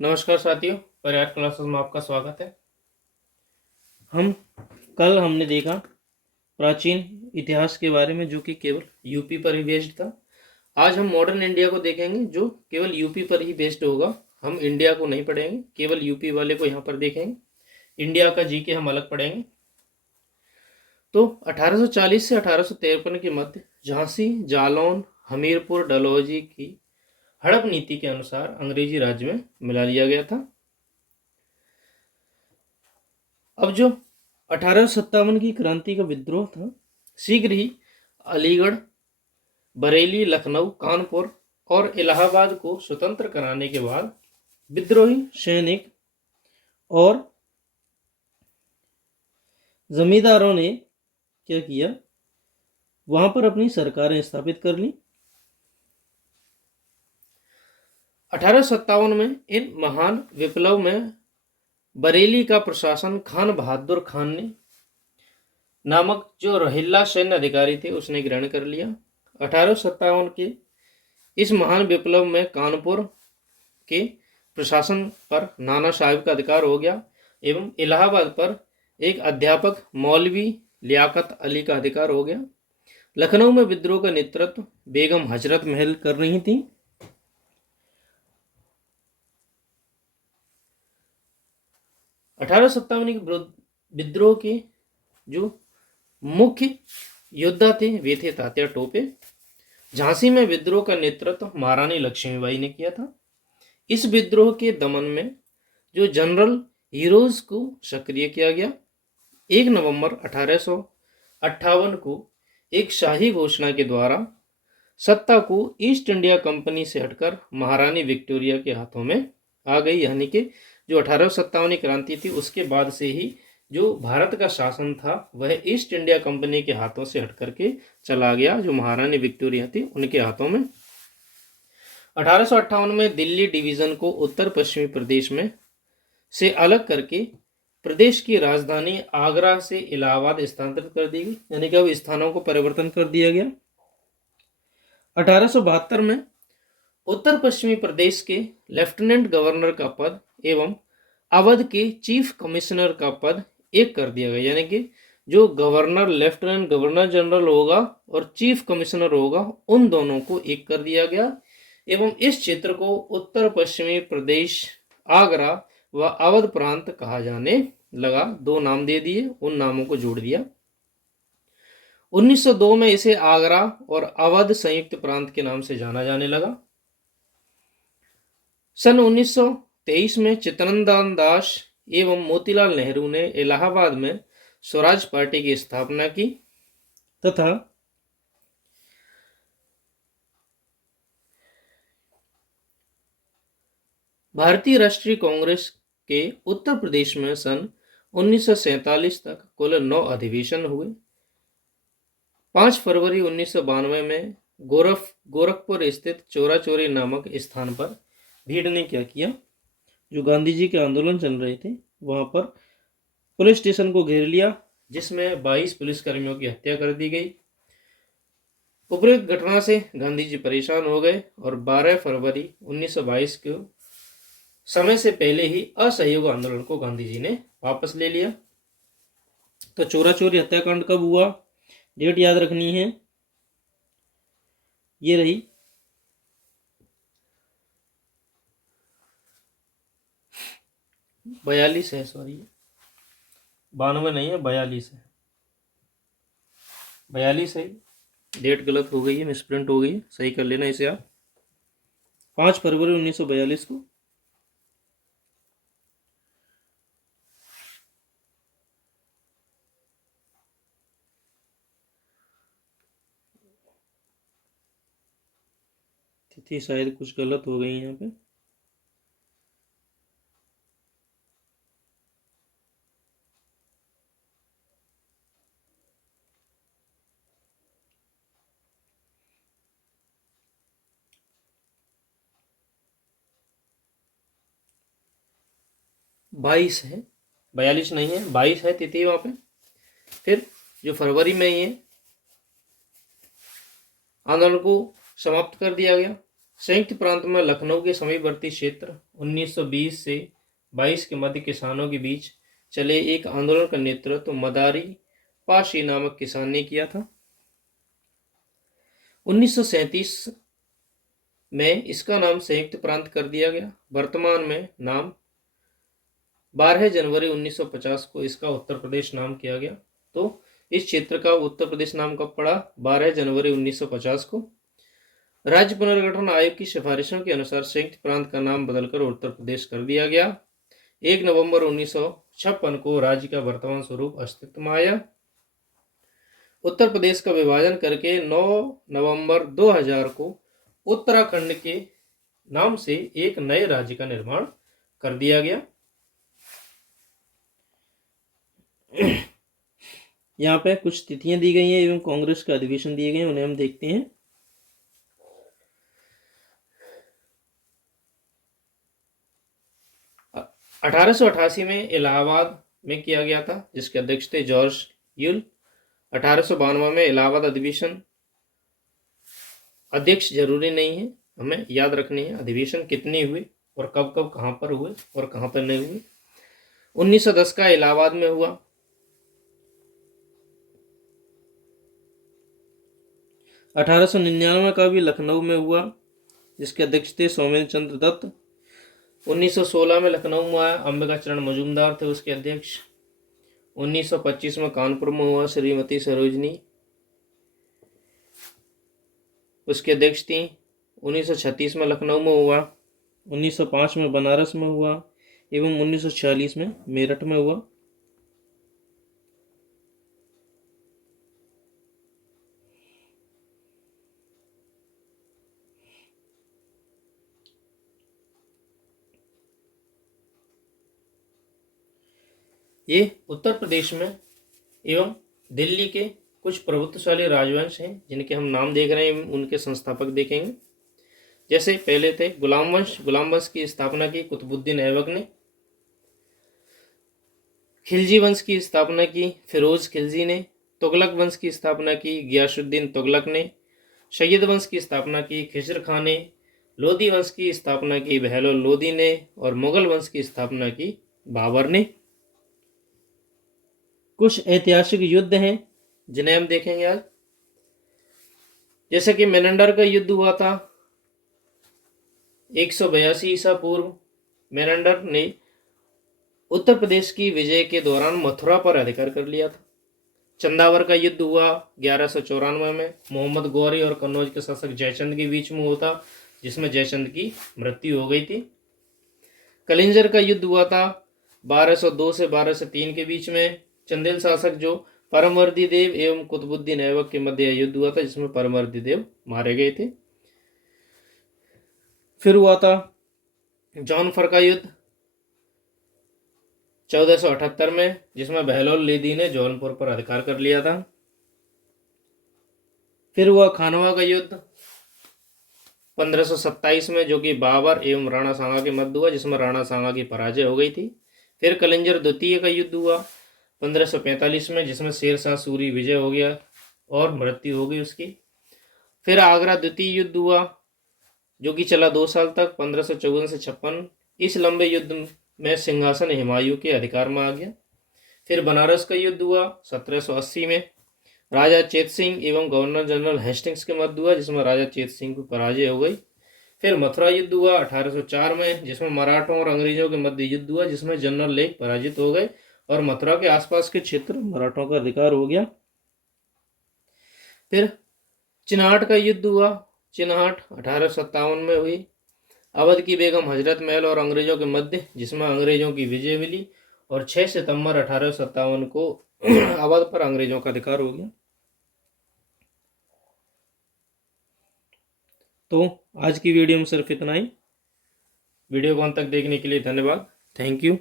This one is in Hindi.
नमस्कार साथियों, पर्याप्त क्लासेस में आपका स्वागत है। हमने देखा प्राचीन इतिहास के बारे में जो कि केवल यूपी पर ही बेस्ड था। आज हम मॉडर्न इंडिया को देखेंगे जो केवल यूपी पर ही बेस्ड होगा। हम इंडिया को नहीं पढ़ेंगे, केवल यूपी वाले को यहाँ पर देखेंगे। इंडिया का जीके हम अलग पढ़ेंगे। तो 1840 से 1853 के मध्य झांसी, जालौन, हमीरपुर, डलहौजी की हड़प नीति के अनुसार अंग्रेजी राज्य में मिला लिया गया था। अब जो 1857 की क्रांति का विद्रोह था, शीघ्र ही अलीगढ़, बरेली, लखनऊ, कानपुर और इलाहाबाद को स्वतंत्र कराने के बाद विद्रोही सैनिक और जमींदारों ने क्या किया, वहां पर अपनी सरकारें स्थापित कर ली। 1857 में इन महान विप्लव में बरेली का प्रशासन खान बहादुर खान ने नामक जो रोहिल्ला सैन्य अधिकारी थे उसने ग्रहण कर लिया। 1857 के इस महान विप्लव में कानपुर के प्रशासन पर नाना साहिब का अधिकार हो गया एवं इलाहाबाद पर एक अध्यापक मौलवी लियाकत अली का अधिकार हो गया। लखनऊ में विद्रोह का नेतृत्व बेगम हजरत महल कर रही थी। 1857 के विद्रोह के जो मुख्य योद्धा थे वे थे तात्या टोपे। झांसी में विद्रोह का नेतृत्व महारानी लक्ष्मीबाई ने किया था। इस विद्रोह के दमन में जो जनरल हीरोज को सक्रिय किया गया। 1 नवंबर 1858 को एक शाही घोषणा के द्वारा सत्ता को ईस्ट इंडिया कंपनी से हटकर महारानी विक्टोरिया के हाथों में आ गई। यानी कि जो 1857 क्रांति थी उसके बाद से ही जो भारत का शासन था वह ईस्ट इंडिया कंपनी के हाथों से हट करके चला गया, जो महारानी विक्टोरिया थी उनके हाथों में। 1858 में दिल्ली डिवीजन को उत्तर पश्चिमी प्रदेश में से अलग करके प्रदेश की राजधानी आगरा से इलाहाबाद स्थानांतरित कर दी गई, यानी कि अब स्थानों को परिवर्तन कर दिया गया। 1872 में उत्तर पश्चिमी प्रदेश के लेफ्टिनेंट गवर्नर का पद एवं अवध के चीफ कमिश्नर का पद एक कर दिया गया, यानी कि जो गवर्नर लेफ्टिनेंट गवर्नर जनरल होगा और चीफ कमिश्नर होगा उन दोनों को एक कर दिया गया एवं इस क्षेत्र को उत्तर पश्चिमी प्रदेश आगरा व अवध प्रांत कहा जाने लगा। 2 नाम दे दिए, उन नामों को जोड़ दिया। 1902 में इसे आगरा और अवध संयुक्त प्रांत के नाम से जाना जाने लगा। सन 1923 में चित्तरंजन दास एवं मोतीलाल नेहरू ने इलाहाबाद में स्वराज पार्टी की स्थापना की तथा भारतीय राष्ट्रीय कांग्रेस के उत्तर प्रदेश में सन 1947 तक कुल 9 अधिवेशन हुए। 5 फरवरी 1992 में गोरखपुर स्थित चोरा चोरी नामक स्थान पर भीड़ ने क्या किया, जो गांधी जी के आंदोलन चल रहे थे वहां पर पुलिस स्टेशन को घेर लिया, जिसमें 22 पुलिसकर्मियों की हत्या कर दी गई। उपरोक्त घटना से गांधी जी परेशान हो गए और 12 फरवरी 1922 को समय से पहले ही असहयोग आंदोलन को गांधी जी ने वापस ले लिया। तो चोरा चोरी हत्याकांड कब हुआ, डेट याद रखनी है, ये रही 42 है, सॉरी 92 नहीं है, 42 है, 42 है। डेट गलत हो गई है, मिसप्रिंट हो गई है, सही कर लेना इसे आप। 5 फरवरी 1942 को तिथि शायद कुछ गलत हो गई यहाँ पे। बाईस है, 42 नहीं है, 22 है तिथि वहां पे। फिर जो फरवरी में ही है आंदोलन को समाप्त कर दिया गया। संयुक्त प्रांत में लखनऊ के समीपवर्ती क्षेत्र 1920 से 22 के मध्य किसानों के बीच चले एक आंदोलन का नेतृत्व मदारी पाशी नामक किसान ने किया था। 1937 में इसका नाम संयुक्त प्रांत कर दिया गया। वर्तमान में नाम 12 जनवरी 1950 को इसका उत्तर प्रदेश नाम किया गया। तो इस क्षेत्र का उत्तर प्रदेश नाम कब पड़ा? 12 जनवरी 1950 को। राज्य पुनर्गठन आयोग की सिफारिशों के अनुसार संयुक्त प्रांत का नाम बदलकर उत्तर प्रदेश कर दिया गया। 1 नवंबर 1956 को राज्य का वर्तमान स्वरूप अस्तित्व में आया। उत्तर प्रदेश का विभाजन करके 9 नवंबर 2000 को उत्तराखंड के नाम से एक नए राज्य का निर्माण कर दिया गया। यहाँ पे कुछ तिथियां दी गई हैं एवं कांग्रेस का अधिवेशन दिए गए हैं, उन्हें हम देखते हैं। 1888 में इलाहाबाद में किया गया था, जिसके अध्यक्ष थे जॉर्ज यूल। 1892 में इलाहाबाद अधिवेशन, अध्यक्ष जरूरी नहीं है, हमें याद रखनी है अधिवेशन कितने हुए और कब कब कहाँ पर हुए और कहाँ पर नहीं हुए। 1910 का इलाहाबाद में हुआ। 1899 का भी लखनऊ में हुआ, जिसके अध्यक्ष थे सौमेंद्र चंद्र दत्त। 1916 में लखनऊ में आया, अंबिका चरण मजूमदार थे उसके अध्यक्ष। 1925 में कानपुर में हुआ, श्रीमती सरोजनी उसके अध्यक्ष थी। 1936 में लखनऊ में हुआ, 1905 में बनारस में हुआ एवं 1946 में मेरठ में हुआ। ये उत्तर प्रदेश में एवं दिल्ली के कुछ प्रभुत्वशाली राजवंश हैं जिनके हम नाम देख रहे हैं, उनके संस्थापक देखेंगे। जैसे पहले थे गुलाम वंश। गुलाम वंश की स्थापना की कुतुबुद्दीन ऐबक ने। खिलजी वंश की स्थापना की फिरोज खिलजी ने। तुगलक वंश की स्थापना की गियासुद्दीन तुगलक ने। सैयद वंश की स्थापना की खिजर खां ने। लोधी वंश की स्थापना की बहलोल लोधी ने। और मुगल वंश की स्थापना की बाबर ने। कुछ ऐतिहासिक युद्ध हैं जिन्हें हम देखेंगे आज। जैसे कि मेनंडर का युद्ध हुआ था 182 ईसा पूर्व। मेनंडर ने उत्तर प्रदेश की विजय के दौरान मथुरा पर अधिकार कर लिया था। चंदावर का युद्ध हुआ 1194 में, मोहम्मद गौरी और कन्नौज के शासक जयचंद के बीच में होता, जिसमें जयचंद की मृत्यु हो गई थी। कलिंजर का युद्ध हुआ था 1202 से 1203 के बीच में। चंदेल शासक जो परमवर्दी देव एवं कुतुबुद्दीन ऐबक के मध्य युद्ध हुआ था, जिसमें परमवर्दी देव मारे गए थे। फिर हुआ था जौनपुर का युद्ध 1478 में, जिसमें बहलोल लोधी ने जौनपुर पर अधिकार कर लिया था। फिर हुआ खानवा का युद्ध 1527 में, जो कि बाबर एवं राणा सांगा के मध्य हुआ, जिसमें राणा सांगा की पराजय हो गई थी। फिर कलिंजर द्वितीय का युद्ध हुआ 1545 में, जिसमें शेर शाह सूरी विजय हो गया और मृत्यु हो गई उसकी। फिर आगरा द्वितीय युद्ध हुआ जो कि चला 2 साल तक, 1554 से 56। इस लंबे युद्ध में सिंहासन हुमायूं के अधिकार में आ गया। फिर बनारस का युद्ध हुआ 1780 में, राजा चेत सिंह एवं गवर्नर जनरल हेस्टिंग्स के मध्य हुआ, जिसमें राजा चेत सिंह को पराजय हो गई। फिर मथुरा युद्ध हुआ 1804 में, जिसमें मराठों और अंग्रेजों के मध्य युद्ध हुआ, जिसमें जनरल लेक पराजित हो गए और मथुरा के आसपास के क्षेत्र मराठों का अधिकार हो गया। फिर चिन्हाट का युद्ध हुआ। चिन्हाट 1857 में हुई। अवध की बेगम हजरत महल और अंग्रेजों के मध्य, जिसमें अंग्रेजों की विजय मिली और 6 सितंबर 1857 को अवध पर अंग्रेजों का अधिकार हो गया। तो आज की वीडियो में सिर्फ इतना ही। वीडियो को अंत तक देखने के लिए धन्यवाद। Thank you.